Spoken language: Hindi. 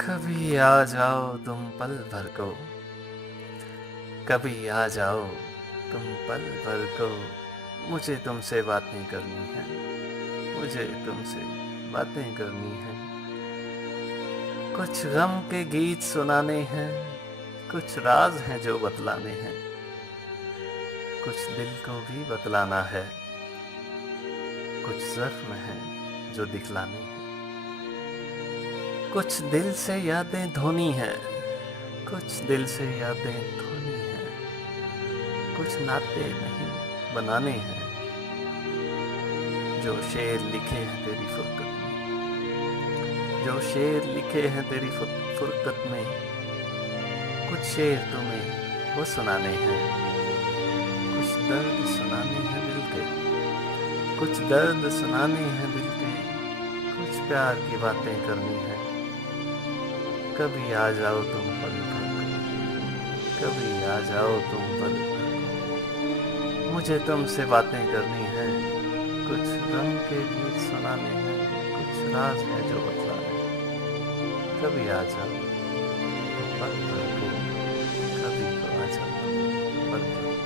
कभी आ जाओ तुम पल भर को, कभी आ जाओ तुम पल भर को। मुझे तुमसे बातें करनी है, मुझे तुमसे बातें करनी है। कुछ गम के गीत सुनाने हैं, कुछ राज हैं जो बतलाने हैं। कुछ दिल को भी बतलाना है, कुछ जख्म है जो दिखलाने हैं। कुछ दिल से यादें धोनी है, कुछ दिल से यादें धोनी है। कुछ नाते नहीं बनाने हैं, जो शेर लिखे हैं तेरी फुरकत में, जो शेर लिखे हैं तेरी फुरकत में। कुछ शेर तुम्हें वो सुनाने हैं, कुछ दर्द सुनाने हैं दिल के, कुछ दर्द सुनाने हैं दिल के। कुछ प्यार की बातें करनी है। कभी आ जाओ तुम पल भर को, कभी आ जाओ तुम पल भर को। मुझे तुमसे बातें करनी है, कुछ गम के गीत सुनाने हैं, कुछ राज है जो बतलाने हैं। कभी आ जाओ तुम पल भर को, कभी तो आ जाओ तुम पल भर को।